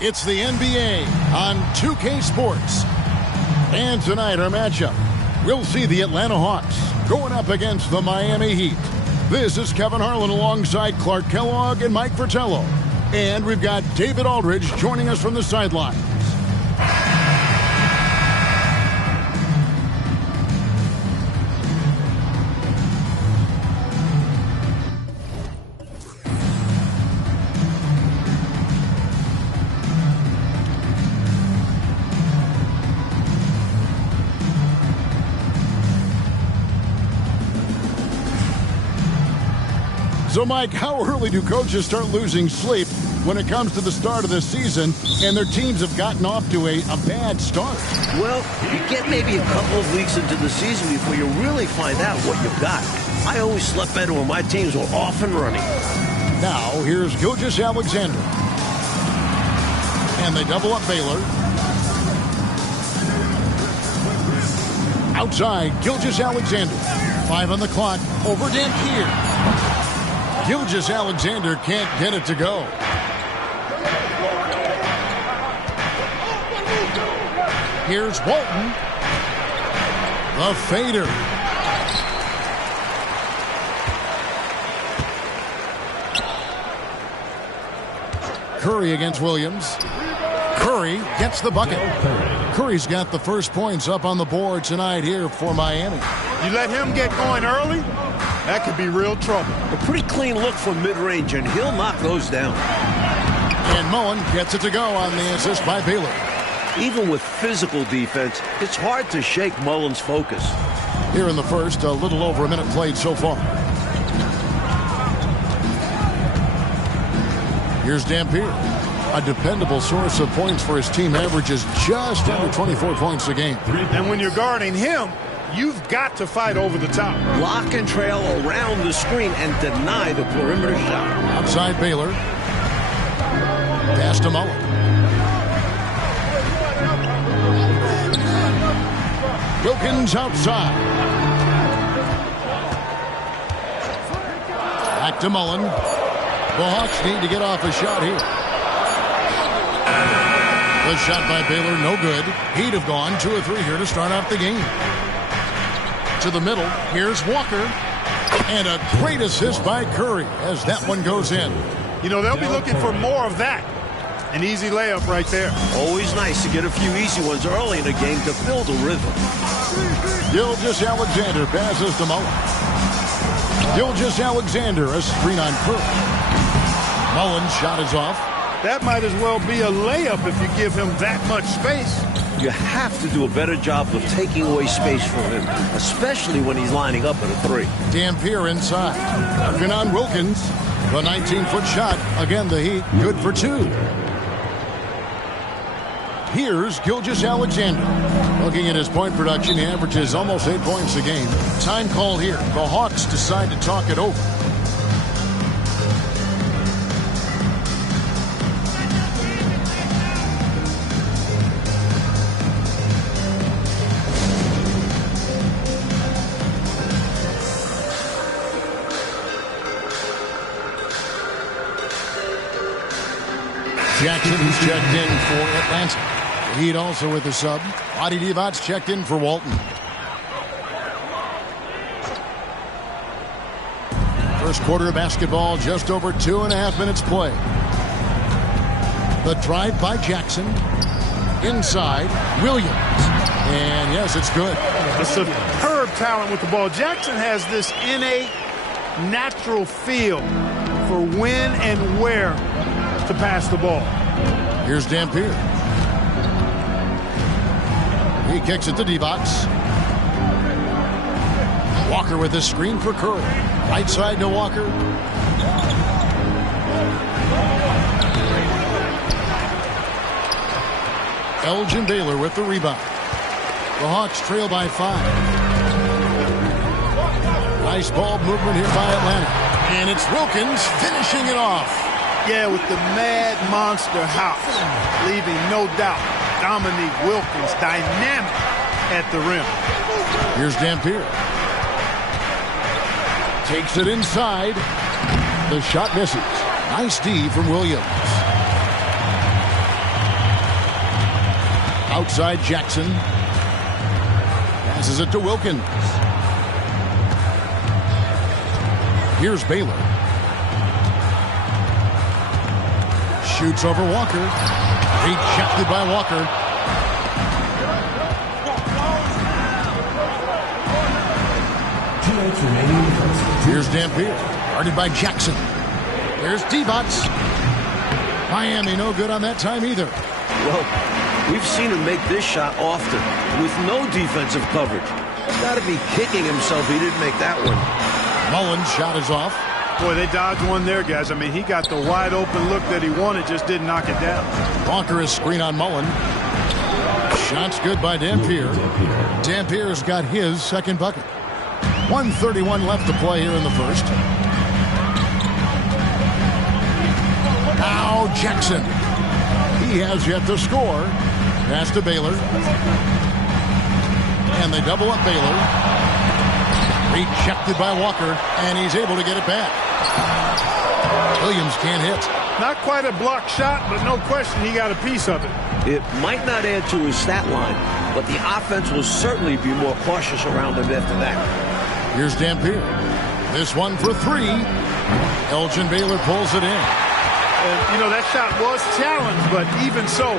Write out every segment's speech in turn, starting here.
It's the NBA on 2K Sports. And tonight our matchup, we'll see the Atlanta Hawks going up against the Miami Heat. This is Kevin Harlan alongside Clark Kellogg and Mike Fratello. And we've got David Aldridge joining us from the sidelines. So, Mike, how early do coaches start losing sleep when it comes to the start of the season and their teams have gotten off to a bad start? Well, you get maybe a couple of weeks into the season before you really find out what you've got. I always slept better when my teams were off and running. Now, here's Gilgeous-Alexander. And they double up Baylor. Outside, Gilgeous-Alexander. 5 on the clock, over Dampier. Gilgeous-Alexander can't get it to go. Here's Walton. The fader. Curry against Williams. Curry gets the bucket. Curry's got the first points up on the board tonight here for Miami. You let him get going early, that could be real trouble. A pretty clean look from mid-range, and he'll knock those down. And Mullen gets it to go on the assist by Baylor. Even with physical defense, it's hard to shake Mullen's focus. Here in the first, a little over a minute played so far. Here's Dampier. A dependable source of points for his team, averages just under 24 points a game. And when you're guarding him, you've got to fight over the top. Block and trail around the screen and deny the perimeter shot. Outside Baylor. Pass to Mullen. Wilkins outside. Back to Mullen. The Hawks need to get off a shot here. The shot by Baylor, no good. He'd have gone 2 or 3 here to start off the game. To the middle, here's Walker. And a great assist by Curry as that one goes in. You know, they'll be looking for more of that. An easy layup right there. Always nice to get a few easy ones early in a game to build a rhythm. Gilgeous-Alexander passes to Mullen. Gilgeous-Alexander, a screen on Curry. Mullen's shot is off. That might as well be a layup if you give him that much space. You have to do a better job of taking away space from him, especially when he's lining up at a 3. Dampier inside. Working on Wilkins. The 19-foot shot. Again, the Heat, good for 2. Here's Gilgeous-Alexander. Looking at his point production, he averages almost 8 points a game. Time call here. The Hawks decide to talk it over. Jackson, who's checked in for Atlanta. The Heat also with the sub. Adi Divac's checked in for Walton. First quarter of basketball, just over 2.5 minutes play. The drive by Jackson. Inside, Williams. And yes, it's good. A superb talent with the ball. Jackson has this innate, natural feel for when and where to pass the ball. Here's Dampier. He kicks it to Divac. Walker with a screen for Curry. Right side to Walker. Elgin Baylor with the rebound. The Hawks trail by 5. Nice ball movement here by Atlanta. And it's Wilkins finishing it off. Yeah, with the mad monster house, leaving no doubt Dominique Wilkins dynamic at the rim. Here's Dampier. Takes it inside. The shot misses. Nice D from Williams. Outside Jackson. Passes it to Wilkins. Here's Baylor. Shoots over Walker. Rejected by Walker. Here's Dampier. Guarded by Jackson. Here's Divac. Miami no good on that time either. Well, we've seen him make this shot often with no defensive coverage. Got to be kicking himself he didn't make that one. Mullen's shot is off. Boy, they dodged one there, guys. I mean, he got the wide open look that he wanted, just didn't knock it down. Walker is screen on Mullen. Shot's good by Dampier. Dampier's got his second bucket. 1:31 left to play here in the first. Now Jackson. He has yet to score. Pass to Baylor. And they double up Baylor. Rejected by Walker, and he's able to get it back. Williams can't hit. Not quite a block shot, but no question he got a piece of it. It might not add to his stat line, but the offense will certainly be more cautious around him after that. Here's Dampier. This one for three. Elgin Baylor pulls it in. And, you know, that shot was challenged, but even so,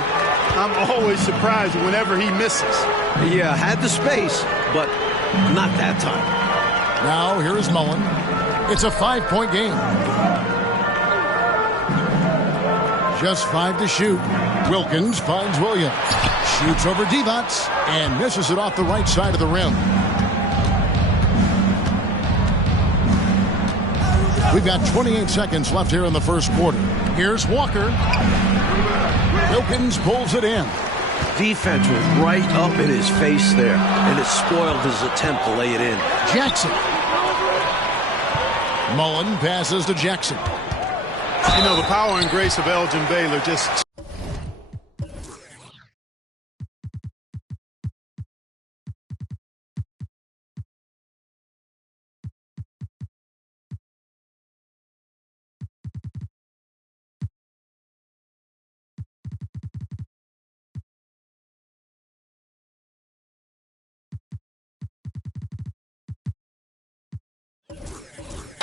I'm always surprised whenever he misses. Yeah, had the space, but not that time. Now here's Mullen. It's a 5-point game. Just 5 to shoot. Wilkins finds Williams. Shoots over Divac and misses it off the right side of the rim. We've got 28 seconds left here in the first quarter. Here's Walker. Wilkins pulls it in. Defense was right up in his face there, and it spoiled his attempt to lay it in. Jackson. Mullen passes to Jackson. You know, the power and grace of Elgin Baylor just...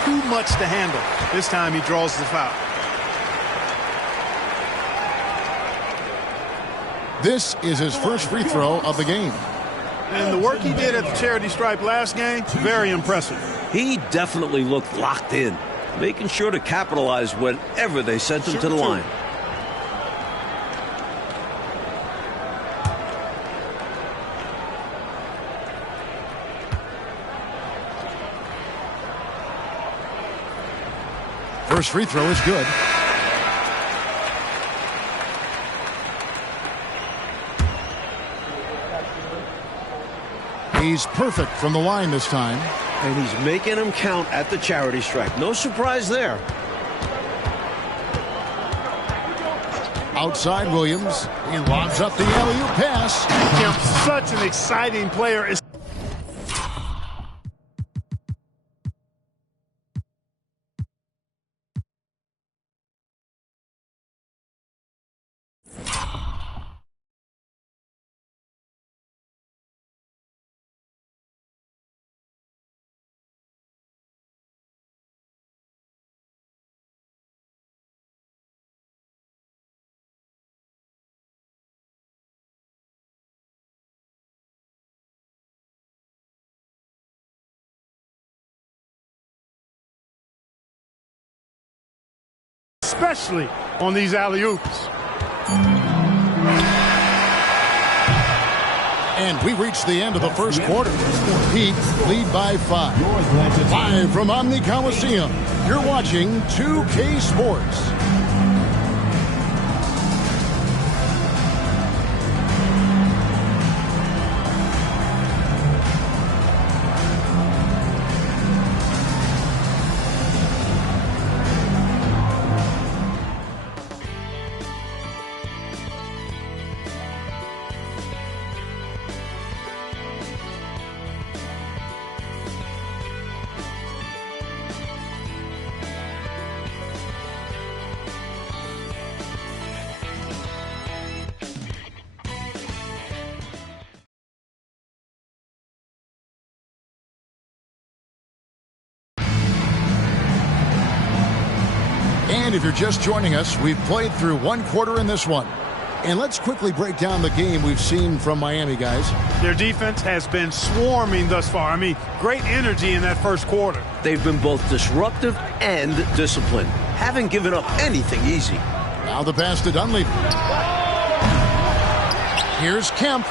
too much to handle. This time he draws the foul. This is his first free throw of the game. And the work he did at the charity stripe last game, very impressive. He definitely looked locked in, making sure to capitalize whenever they sent him to the line. First free throw is good. He's perfect from the line this time. And he's making them count at the charity stripe. No surprise there. Outside Williams. He lobs up the alley-oop pass. Such an exciting player. Especially on these alley-oops. And we reach the end of the first quarter. Heat lead by 5. Live from Omni Coliseum, you're watching 2K Sports. And if you're just joining us, we've played through one quarter in this one. And let's quickly break down the game we've seen from Miami, guys. Their defense has been swarming thus far. I mean, great energy in that first quarter. They've been both disruptive and disciplined. Haven't given up anything easy. Now the pass to Dunleavy. Here's Kemp.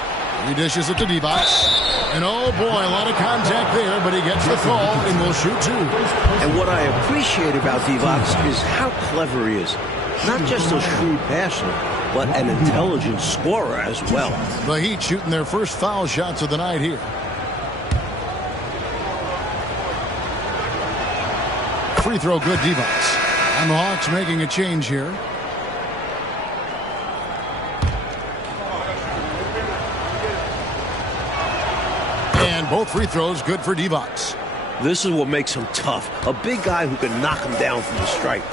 He dishes it to Divac. And oh boy, a lot of contact there, but he gets the call and will shoot two. And what I appreciate about Divac is how clever he is. Not just a shrewd passer, but an intelligent scorer as well. The Heat shooting their first foul shots of the night here. Free throw good, Divac. And the Hawks making a change here. And both free throws good for Divac. This is what makes him tough. A big guy who can knock him down from the stripe.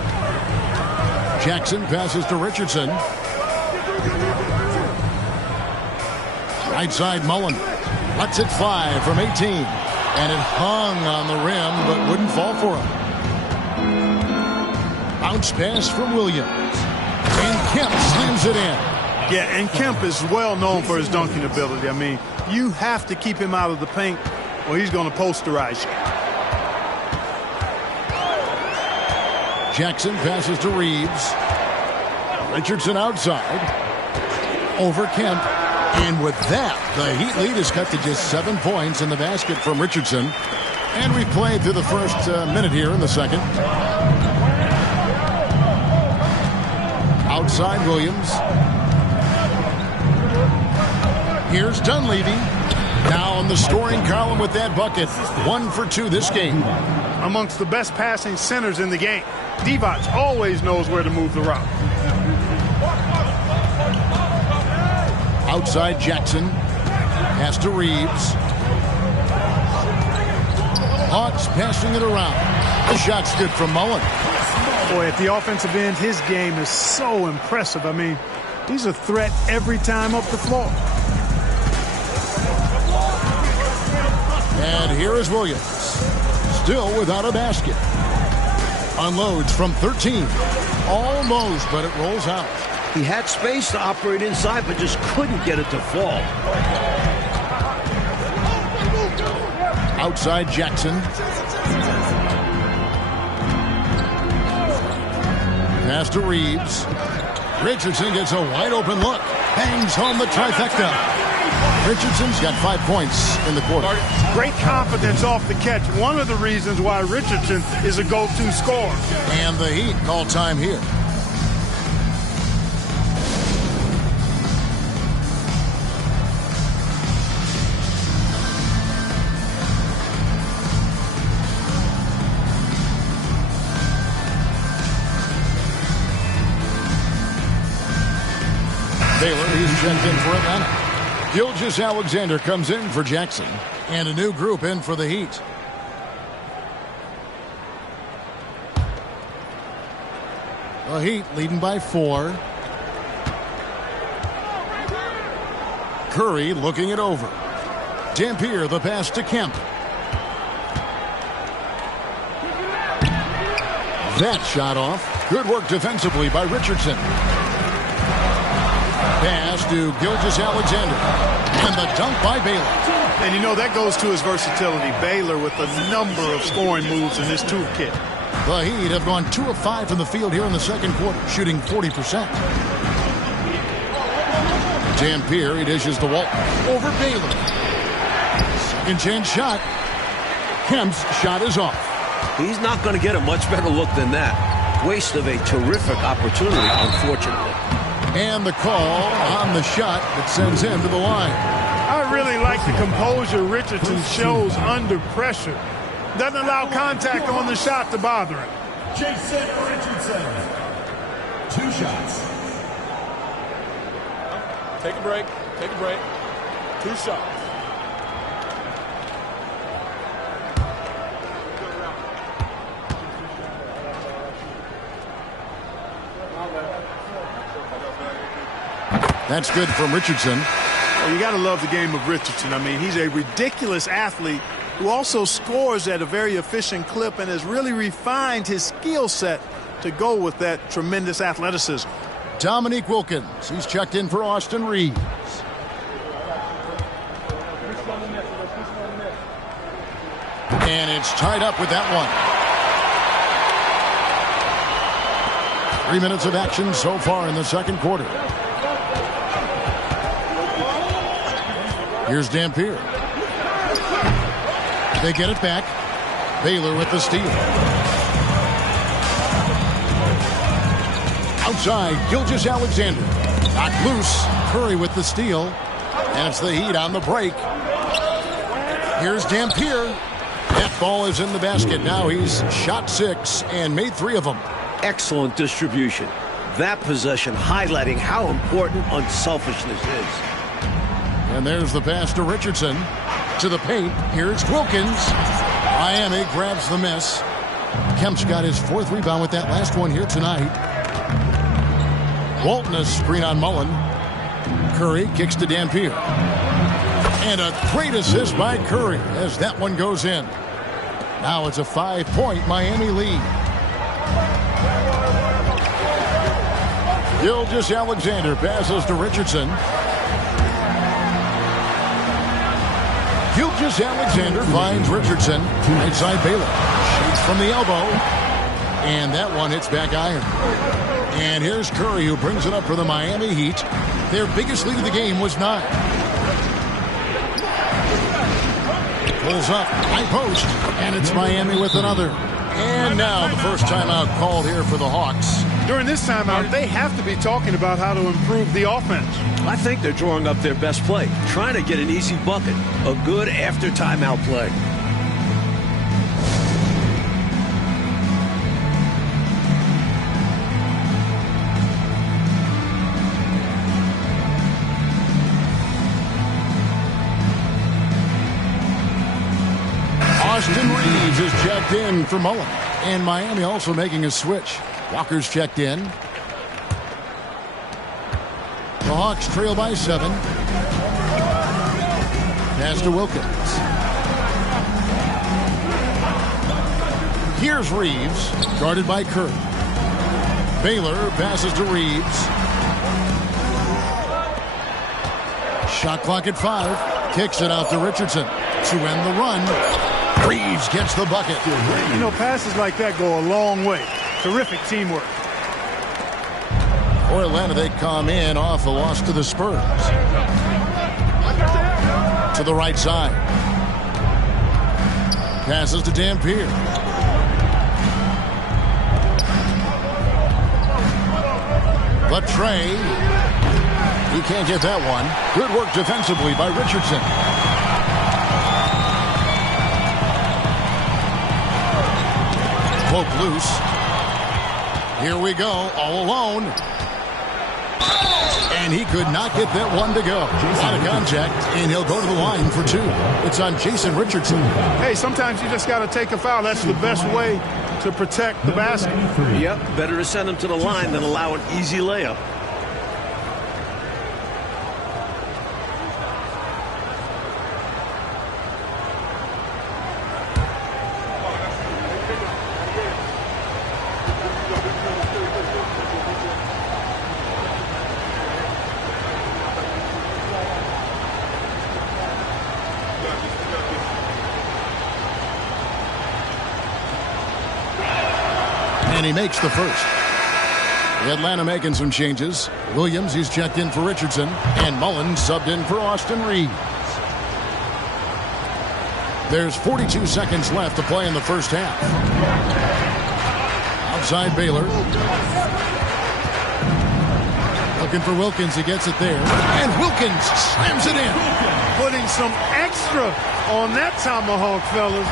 Jackson passes to Richardson. Right side Mullen. Lets it fly from 18. And it hung on the rim but wouldn't fall for him. Bounce pass from Williams. And Kemp slams it in. Yeah, and Kemp is well known for his dunking ability. I mean, you have to keep him out of the paint or he's going to posterize you. Jackson passes to Reeves. Richardson outside. Over Kemp. And with that, the Heat lead is cut to just 7 points in the basket from Richardson. And we've played through the first minute here in the second. Outside Williams. Here's Dunleavy. Now in the scoring column with that bucket. 1 for 2 this game. Amongst the best passing centers in the game. Divac always knows where to move the route. Outside Jackson. Pass to Reeves. Hawks passing it around. The shot's good from Mullen. Boy, at the offensive end, his game is so impressive. I mean, he's a threat every time up the floor. And here is Williams. Still without a basket. Unloads from 13. Almost, but it rolls out. He had space to operate inside, but just couldn't get it to fall. Outside Jackson. Pass to Reeves. Richardson gets a wide open look. Bangs home the trifecta. Richardson's got 5 points in the quarter. Great confidence off the catch. One of the reasons why Richardson is a go-to scorer. And the Heat call time here. Baylor, he's checked in for Atlanta. Gilgeous-Alexander comes in for Jackson. And a new group in for the Heat. The Heat leading by 4. Curry looking it over. Dampier the pass to Kemp. That shot off. Good work defensively by Richardson. Pass to Gilgeous-Alexander. And the dunk by Baylor. And you know, that goes to his versatility. Baylor with a number of scoring moves in his toolkit. The Heat have gone 2 of 5 from the field here in the second quarter, shooting 40%. Dampier, he dishes the wall over Baylor. Second chance shot. Kemp's shot is off. He's not going to get a much better look than that. Waste of a terrific opportunity, unfortunately. And the call on the shot that sends him to the line. I really like the composure Richardson shows under pressure. Doesn't allow contact on the shot to bother him. Jason Richardson. 2 shots. Take a break. Take a break. 2 shots. That's good from Richardson. Well, you got to love the game of Richardson. I mean, he's a ridiculous athlete who also scores at a very efficient clip and has really refined his skill set to go with that tremendous athleticism. Dominique Wilkins. He's checked in for Austin Reeves. And it's tied up with that one. 3 minutes of action so far in the second quarter. Here's Dampier. They get it back. Baylor with the steal. Outside, Gilgeous-Alexander. Knocked loose. Curry with the steal. And it's the Heat on the break. Here's Dampier. That ball is in the basket. Now he's shot 6 and made 3 of them. Excellent distribution. That possession highlighting how important unselfishness is. And there's the pass to Richardson. To the paint. Here's Wilkins. Miami grabs the miss. Kemp's got his 4th rebound with that last one here tonight. Walton a screen on Mullen. Curry kicks to Dampier. And a great assist by Curry as that one goes in. Now it's a 5-point Miami lead. Gilgeous-Alexander passes to Richardson. Gilgeous-Alexander finds Richardson. Right side Baylor. Shoots from the elbow. And that one hits back iron. And here's Curry who brings it up for the Miami Heat. Their biggest lead of the game was 9. Pulls up, high post, and it's Miami with another. And now the first timeout called here for the Hawks. During this timeout, they have to be talking about how to improve the offense. I think they're drawing up their best play, trying to get an easy bucket, a good after timeout play. Austin Reeves is checked in for Mullen. And Miami also making a switch. Walker's checked in. The Hawks trail by 7. Pass to Wilkins. Here's Reeves, guarded by Curry. Baylor passes to Reeves. Shot clock at 5. Kicks it out to Richardson to end the run. Reeves gets the bucket. You know, passes like that go a long way. Terrific teamwork. For Atlanta, they come in off the loss to the Spurs. To the right side. Passes to Dampier. Latrey. He can't get that one. Good work defensively by Richardson. Poke loose. Here we go, all alone. And he could not get that one to go. Out of contact, and he'll go to the line for 2. It's on Jason Richardson. Hey, sometimes you just got to take a foul. That's the best way to protect the basket. Yep, better to send him to the line than allow an easy layup. And he makes the first. Atlanta making some changes. Williams, he's checked in for Richardson. And Mullen subbed in for Austin Reeves. There's 42 seconds left to play in the first half. Outside Baylor. Looking for Wilkins. He gets it there. And Wilkins slams it in. Putting some extra on that tomahawk, fellas.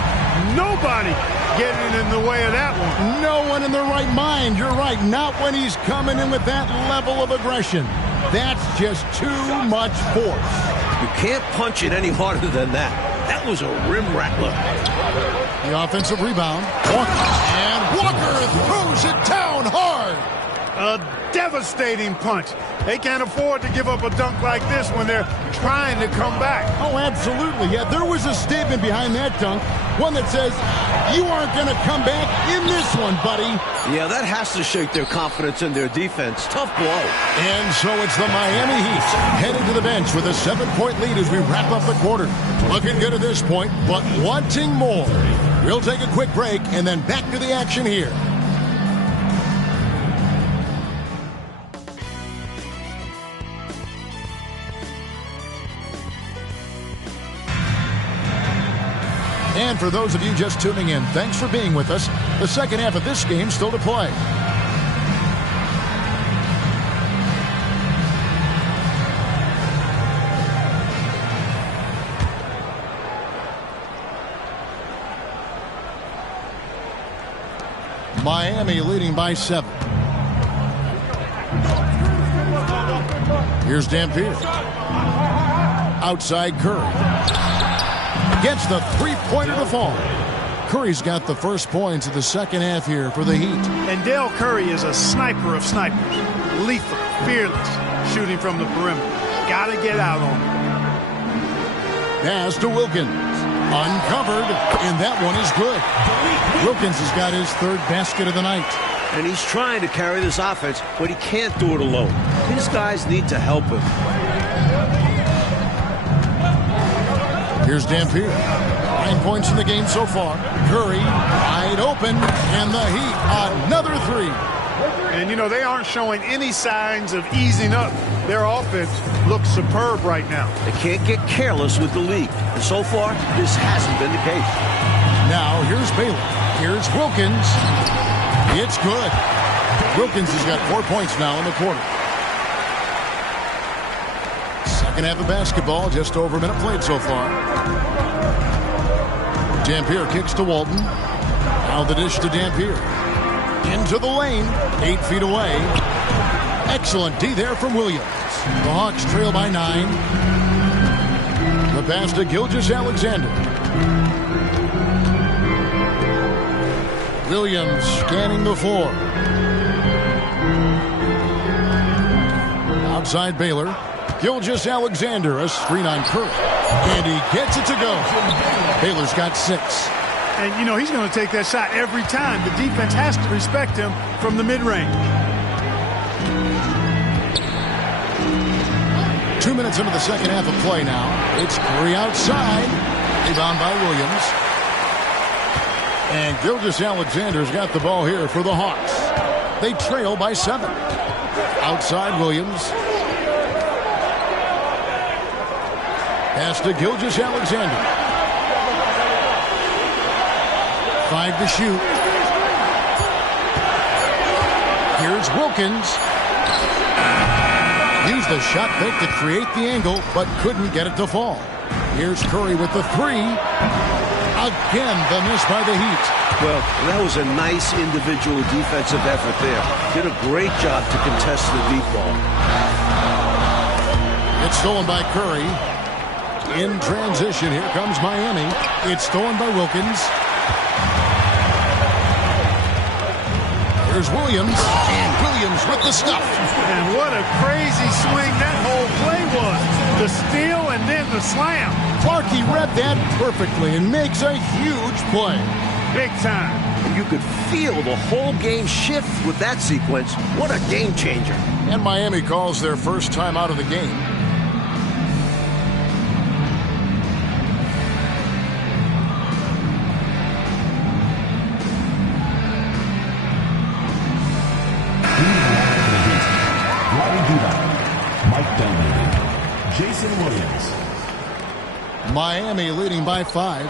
Nobody getting in the way of that one. No one in their right mind. You're right. Not when he's coming in with that level of aggression. That's just too much force. You can't punch it any harder than that. That was a rim rattler. The offensive rebound. Walker. And Walker throws it down hard. A devastating punch. They can't afford to give up a dunk like this when they're trying to come back. Oh, absolutely. Yeah, there was a statement behind that dunk. One that says, you aren't going to come back in this one, buddy. Yeah, that has to shake their confidence in their defense. Tough blow. And so it's the Miami Heat headed to the bench with a 7-point lead as we wrap up the quarter. Looking good at this point, but wanting more. We'll take a quick break and then back to the action here. And for those of you just tuning in, thanks for being with us. The second half of this game still to play. Miami leading by 7. Here's Dampier. Outside Curry. Gets the three-pointer to fall. Curry's got the first points of the second half here for the Heat. And Dale Curry is a sniper of snipers. Lethal, fearless, shooting from the perimeter. Gotta get out on him. Pass to Wilkins. Uncovered, and that one is good. Wilkins has got his third basket of the night. And he's trying to carry this offense, but he can't do it alone. His guys need to help him. Here's Dampier. 9 points in the game so far. Curry wide open, and the Heat another three. And, you know, they aren't showing any signs of easing up. Their offense looks superb right now. They can't get careless with the lead. And so far, this hasn't been the case. Now, here's Baylor. Here's Wilkins. It's good. Wilkins has got 4 points now in the quarter. Second half of basketball, just over a minute played so far. Dampier kicks to Walton. Now the dish to Dampier. Into the lane, 8 feet away. Excellent D there from Williams. The Hawks trail by 9. The pass to Gilgeous-Alexander. Williams scanning the floor. Outside Baylor. Gilgeous-Alexander, a screen on Curry. And he gets it to go. Baylor's got 6. And, you know, he's going to take that shot every time. The defense has to respect him from the mid-range. 2 minutes into the second half of play now. It's Curry outside. Rebound by Williams. And Gilgeous-Alexander's got the ball here for the Hawks. They trail by 7. Outside Williams. Pass to Gilgeous-Alexander. 5 to shoot. Here's Wilkins. Used the shot fake to create the angle, but couldn't get it to fall. Here's Curry with the 3. Again, the miss by the Heat. Well, that was a nice individual defensive effort there. Did a great job to contest the deep ball. It's stolen by Curry. In transition, here comes Miami. It's stolen by Wilkins. Here's Williams. And Williams with the stuff. And what a crazy swing that whole play was. The steal and then the slam. Clarkie read that perfectly and makes a huge play. Big time. And you could feel the whole game shift with that sequence. What a game changer. And Miami calls their first time out of the game. Jason Williams. Miami leading by 5.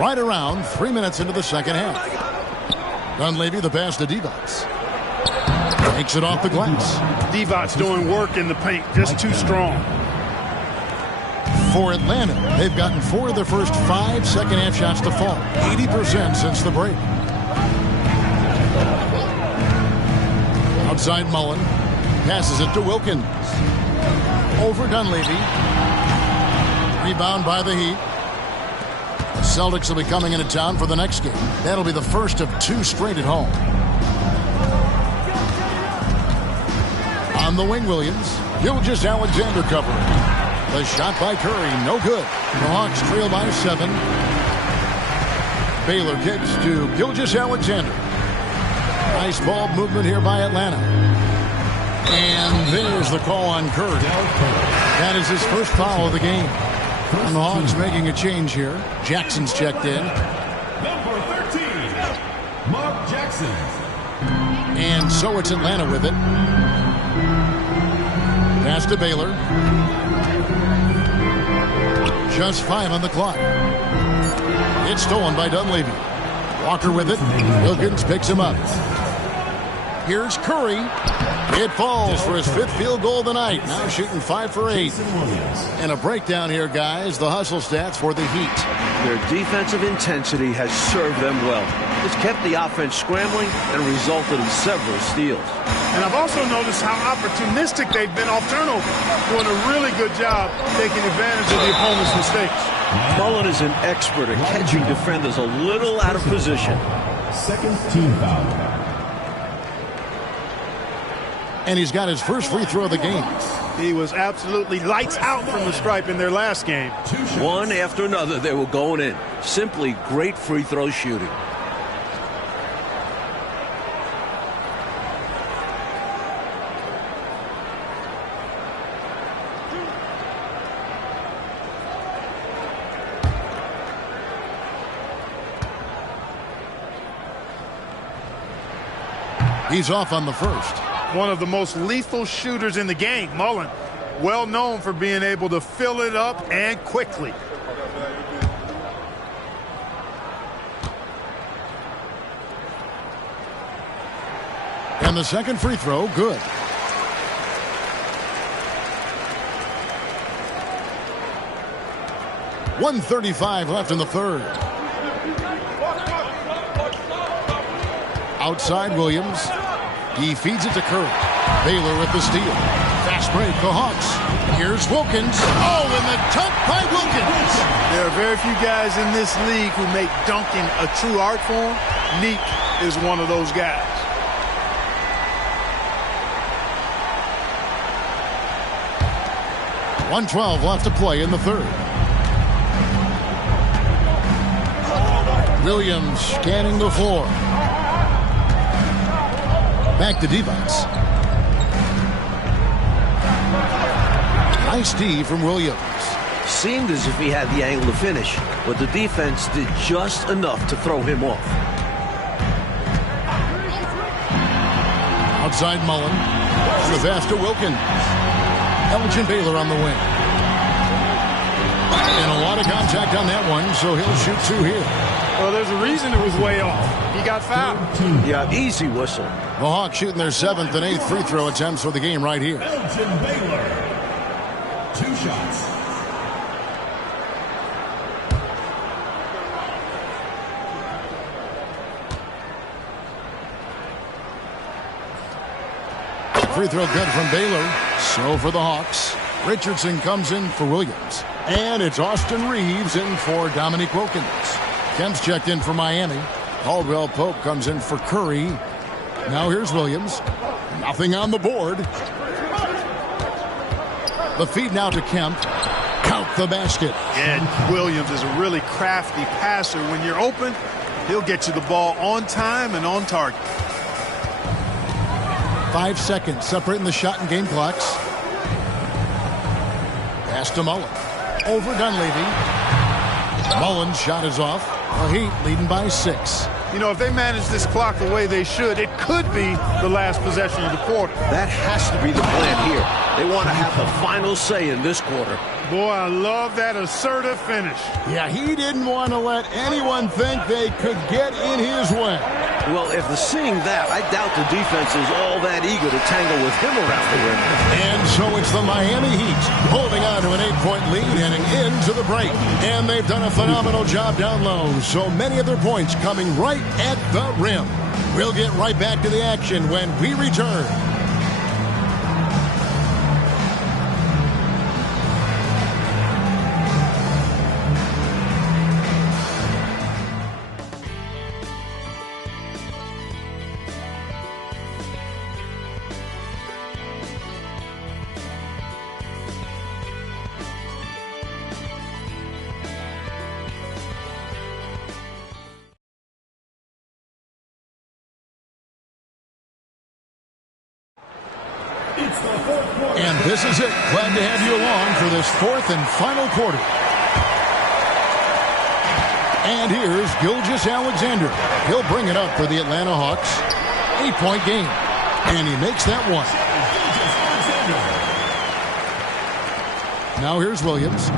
Right around 3 minutes into the second half. Dunleavy the pass to Divac. Takes it off the glass. Divac doing work in the paint, just too strong. For Atlanta, they've gotten 4 of their first 5 second half shots to fall. 80% since the break. Outside Mullen. Passes it to Wilkins. Over Dunleavy. Rebound by the Heat. The Celtics will be coming into town for the next game. That'll be the first of 2 straight at home. On the wing, Williams. Gilgeous-Alexander covering. The shot by Curry, no good. The Hawks trail by 7. Baylor kicks to Gilgeous-Alexander. Nice ball movement here by Atlanta. And there's the call on Curry. That is his first foul of the game. And the Hawks making a change here. Jackson's checked in. Number 13, Mark Jackson. And so it's Atlanta with it. Pass to Baylor. Just 5 on the clock. It's stolen by Dunleavy. Walker with it. Wilkins picks him up. Here's Curry. It falls for his 5th field goal tonight. Now shooting 5 for 8. And a breakdown here, guys. The hustle stats for the Heat. Their defensive intensity has served them well. It's kept the offense scrambling and resulted in several steals. And I've also noticed how opportunistic they've been off turnover, doing a really good job taking advantage of the opponent's mistakes. Mullen is an expert at catching defenders a little out of position. Second team foul. And he's got his first free throw of the game. He was absolutely lights out from the stripe in their last game. One after another, they were going in. Simply great free throw shooting. He's off on the first. One of the most lethal shooters in the game, Mullen. Well known for being able to fill it up and quickly. And the second free throw, good. .135 left in the third. Outside Williams. He feeds it to Curry. Baylor with the steal. Fast break, the Hawks. Here's Wilkins. Oh, and the dunk by Wilkins. There are very few guys in this league who make dunking a true art form. Neek is one of those guys. .112 left to play in the third. Williams scanning the floor. Back to defense. Nice D from Williams. Seemed as if he had the angle to finish, but the defense did just enough to throw him off. Outside Mullen. The pass to Wilkins. Elgin Baylor on the wing. And a lot of contact on that one, so he'll shoot 2 here. Well, there's a reason it was way off. He got fouled. Yeah, easy whistle. The Hawks shooting their 7th and 8th free throw attempts for the game right here. Elgin Baylor. 2 shots. Free throw good from Baylor. So for the Hawks, Richardson comes in for Williams. And it's Austin Reeves in for Dominique Wilkins. Kemp's checked in for Miami. Caldwell Pope comes in for Curry. Now here's Williams. Nothing on the board. The feed now to Kemp. Count the basket. And Williams is a really crafty passer. When you're open, he'll get you the ball on time and on target. 5 seconds separating the shot and game clocks. Pass to Mullen. Over Dunleavy. Mullen's shot is off. The Heat leading by 6. You know, if they manage this clock the way they should, it could be the last possession of the quarter. That has to be the plan here. They want to have the final say in this quarter. Boy, I love that assertive finish. Yeah, he didn't want to let anyone think they could get in his way. Well, if seeing that, I doubt the defense is all that eager to tangle with him around the rim. And so it's the Miami Heat holding on to an 8-point lead heading into the break. And they've done a phenomenal job down low. So many of their points coming right at the rim. We'll get right back to the action when we return. It's the fourth quarter. And this is it. Glad to have you along for this fourth and final quarter. And here's Gilgeous-Alexander. He'll bring it up for the Atlanta Hawks. 8-point game. And he makes that one. Now here's Williams.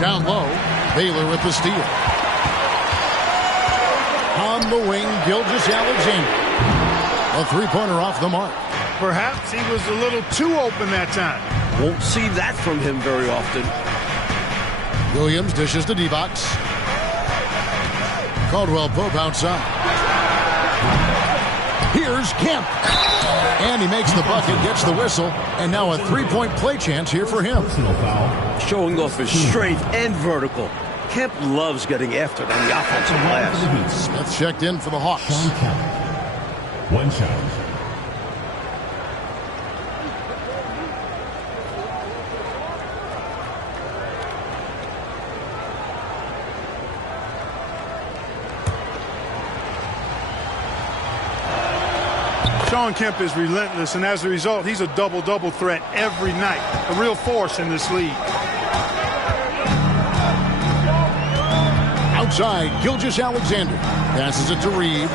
Down low, Baylor with the steal. On the wing, Gilgeous-Alexander. A three-pointer off the mark. Perhaps he was a little too open that time. Won't see that from him very often. Williams dishes to D-Box. Caldwell Pope outside. Here's Kemp. And he makes the bucket, gets the whistle, and now a three-point play chance here for him. Showing off his strength and vertical. Kemp loves getting after it on the offensive glass. Smith checked in for the Hawks. One shot. Shawn Kemp is relentless, and as a result, he's a double-double threat every night. A real force in this league. Outside, Gilgeous-Alexander passes it to Reeves.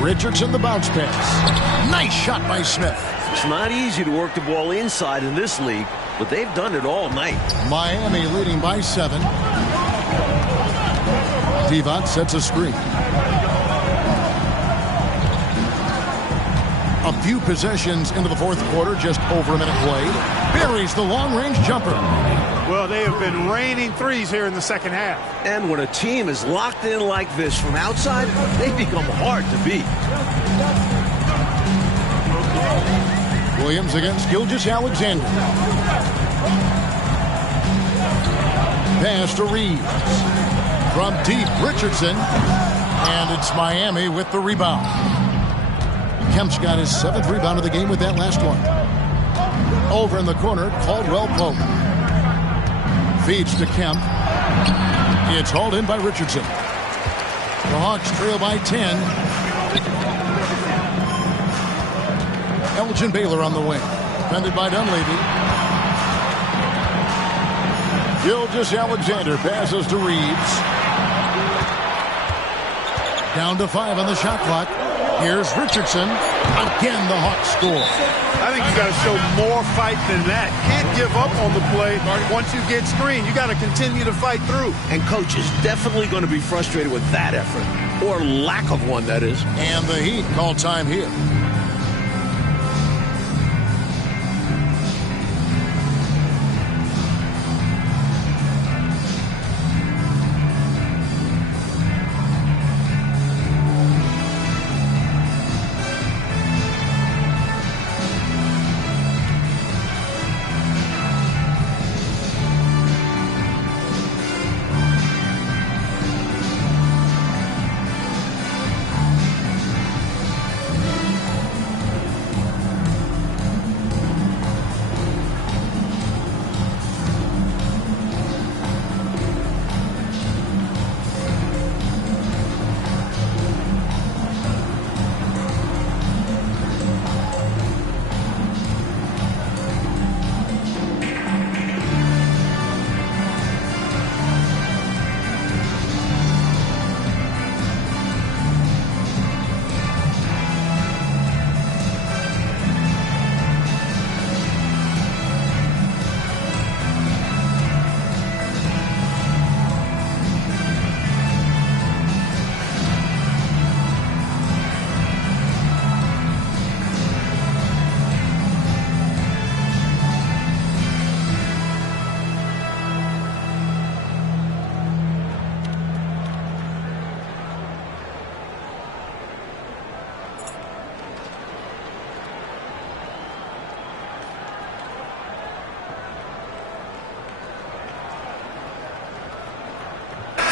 Richardson the bounce pass. Nice shot by Smith. It's not easy to work the ball inside in this league, but they've done it all night. Miami leading by 7. Divac sets a screen. A few possessions into the fourth quarter, just over a minute played. Buries the long-range jumper. Well, they have been raining threes here in the second half. And when a team is locked in like this from outside, they become hard to beat. Williams against Gilgeous-Alexander. Pass to Reeves. From deep, Richardson. And it's Miami with the rebound. Kemp's got his 7th rebound of the game with that last one. Over in the corner, Caldwell Pope. Feeds to Kemp. It's hauled in by Richardson. The Hawks trail by 10. Elgin Baylor on the wing. Defended by Dunleavy. Gilgeous-Alexander passes to Reeves. Down to 5 on the shot clock. Here's Richardson. Again, the Hawks score. I think you got to show more fight than that. Can't give up on the play once you get screened. You got to continue to fight through. And coach is definitely going to be frustrated with that effort. Or lack of one, that is. And the Heat call time here.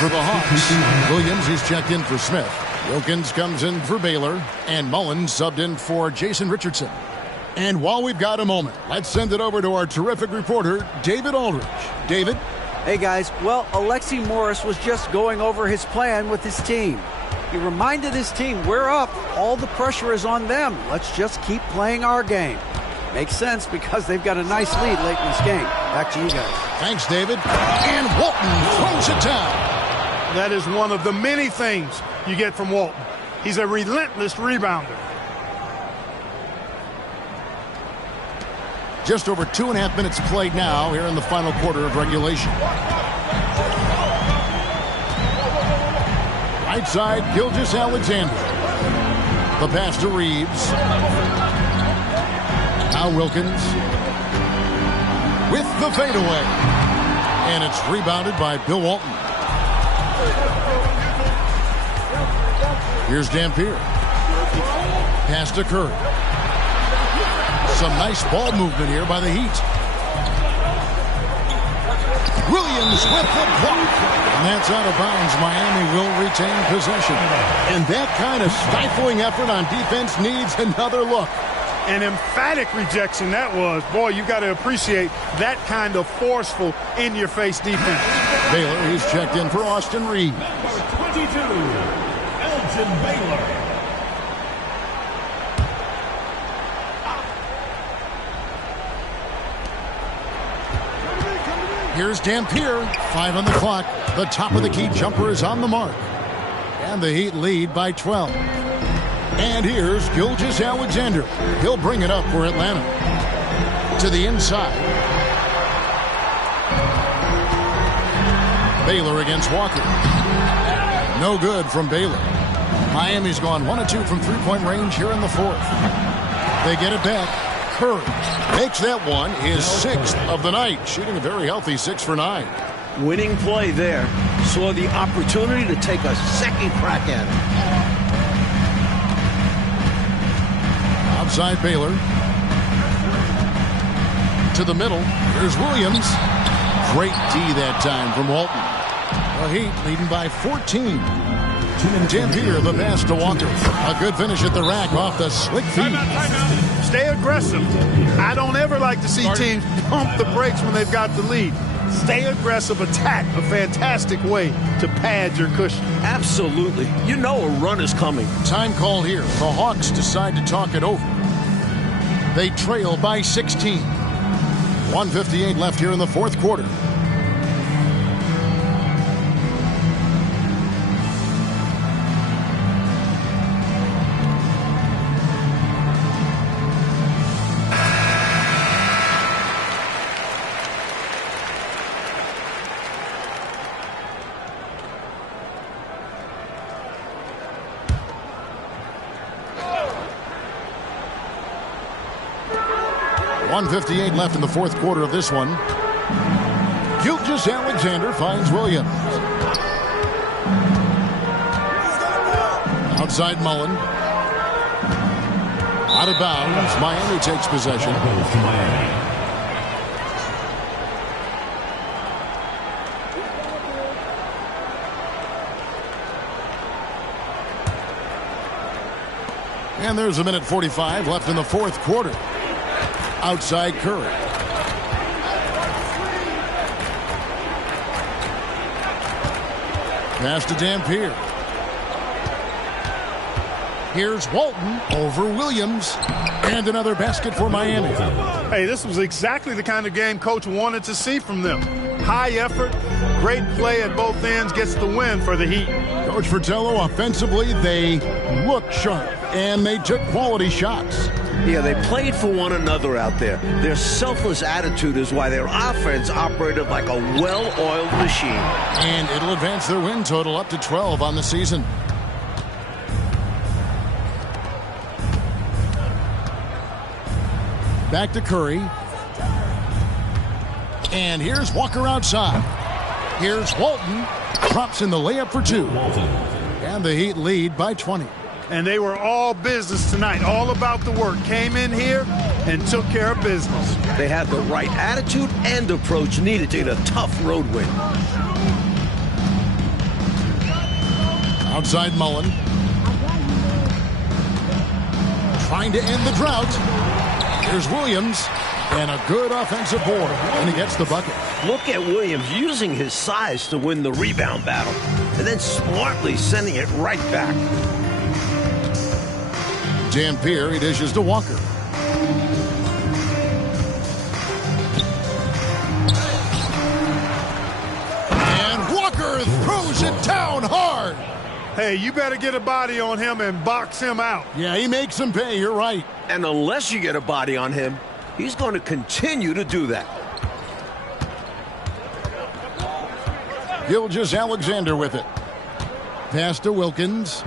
For the Hawks, Williams, he's checked in for Smith. Wilkins comes in for Baylor, and Mullins subbed in for Jason Richardson. And while we've got a moment, let's send it over to our terrific reporter, David Aldridge. David? Hey, guys. Well, Alexi Morris was just going over his plan with his team. He reminded his team, we're up. All the pressure is on them. Let's just keep playing our game. Makes sense because they've got a nice lead late in this game. Back to you guys. Thanks, David. And Walton throws it down. That is one of the many things you get from Walton. He's a relentless rebounder. Just over 2.5 minutes played now here in the final quarter of regulation. Right side, Gilgeous-Alexander. The pass to Reeves. Now Wilkins with the fadeaway. And it's rebounded by Bill Walton. Here's Dampier. Pass to Curry. Some nice ball movement here by the Heat. Williams with the block. And that's out of bounds. Miami will retain possession. And that kind of stifling effort on defense needs another look. An emphatic rejection that was. Boy, you got to appreciate that kind of forceful, in-your-face defense. Baylor, he's checked in for Austin Reeves. Number 22, Elgin Baylor. Here's Dampier. 5 on the clock. The top of the key jumper is on the mark. And the Heat lead by 12. And here's Gilgeous-Alexander. He'll bring it up for Atlanta. To the inside. Baylor against Walker. No good from Baylor. Miami's gone 1 of 2 from three-point range here in the fourth. They get it back. Curry makes that one his 6th of the night, shooting a very healthy 6 for 9. Winning play there. Saw the opportunity to take a second crack at it. Outside Baylor. To the middle. Here's Williams. Great D that time from Walton. The Heat leading by 14. Dampier, the pass to Walker. A good finish at the rack off the slick feet. Stay aggressive. I don't ever like to see teams pump the brakes when they've got the lead. Stay aggressive, attack. A fantastic way to pad your cushion. Absolutely. You know a run is coming. Time call here. The Hawks decide to talk it over. They trail by 16. 1:58 left here in the fourth quarter. .158 left in the fourth quarter of this one. Gilgeous-Alexander finds Williams. Outside Mullen. Out of bounds. Miami takes possession. And there's a minute 45 left in the fourth quarter. Outside Curry. Pass to Dampier. Here's Walton over Williams. And another basket for Miami. Hey, this was exactly the kind of game Coach wanted to see from them. High effort, great play at both ends, gets the win for the Heat. Coach Fratello, offensively, they looked sharp, and they took quality shots. Yeah, they played for one another out there. Their selfless attitude is why their offense operated like a well-oiled machine. And it'll advance their win total up to 12 on the season. Back to Curry. And here's Walker outside. Here's Walton. Drops in the layup for 2. And the Heat lead by 20. And they were all business tonight, all about the work. Came in here and took care of business. They had the right attitude and approach needed to get a tough road win. Outside Mullen. Trying to end the drought. Here's Williams. And a good offensive board. And he gets the bucket. Look at Williams using his size to win the rebound battle. and then smartly sending it right back. Dampier, he dishes to Walker. And Walker throws it down hard. Hey, you better get a body on him and box him out. Yeah, he makes him pay, you're right. And unless you get a body on him, he's going to continue to do that. Gilgeous-Alexander with it. Pass to Wilkins.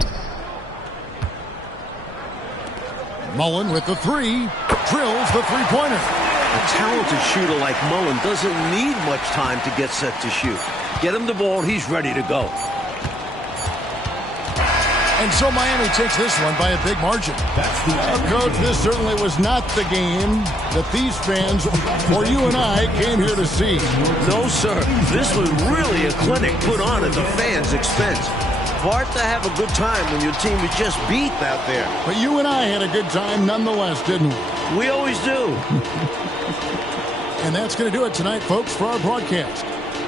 Mullen with the three. Drills the three-pointer. A talented shooter like Mullen doesn't need much time to get set to shoot. Get him the ball, he's ready to go. And so Miami takes this one by a big margin. Coach, this certainly was not the game that these fans, or you and I, came here to see. No, sir. This was really a clinic put on at the fans' expense. Hard to have a good time when your team is just beat out there. But you and I had a good time nonetheless, didn't we? We always do. And that's going to do it tonight, folks, for our broadcast.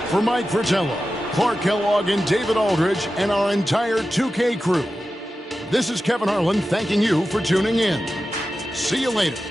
For Mike Fratello, Clark Kellogg, and David Aldridge, and our entire 2K crew, this is Kevin Harlan thanking you for tuning in. See you later.